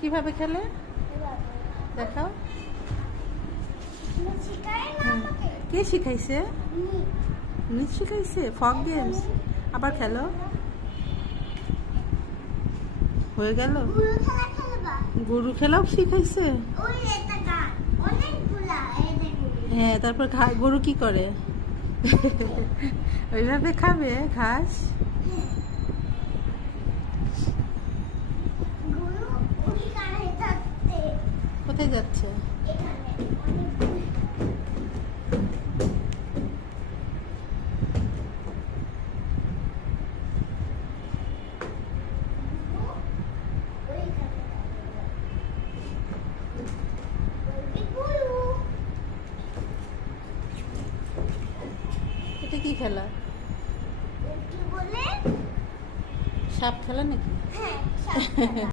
কিভাবে খেলে দেখাও। কে শিখাইছে? মিস শিখাইছে ফক গেমস। আবার খেলো। হয়ে গেল। গরু খেলাও শিখাইছে। হ্যাঁ, তারপর গরু কি করে? ওইভাবে খাবে ঘাস। কোথায় যাচ্ছে? এটা কি খেলা? সাপ খেলা নাকি?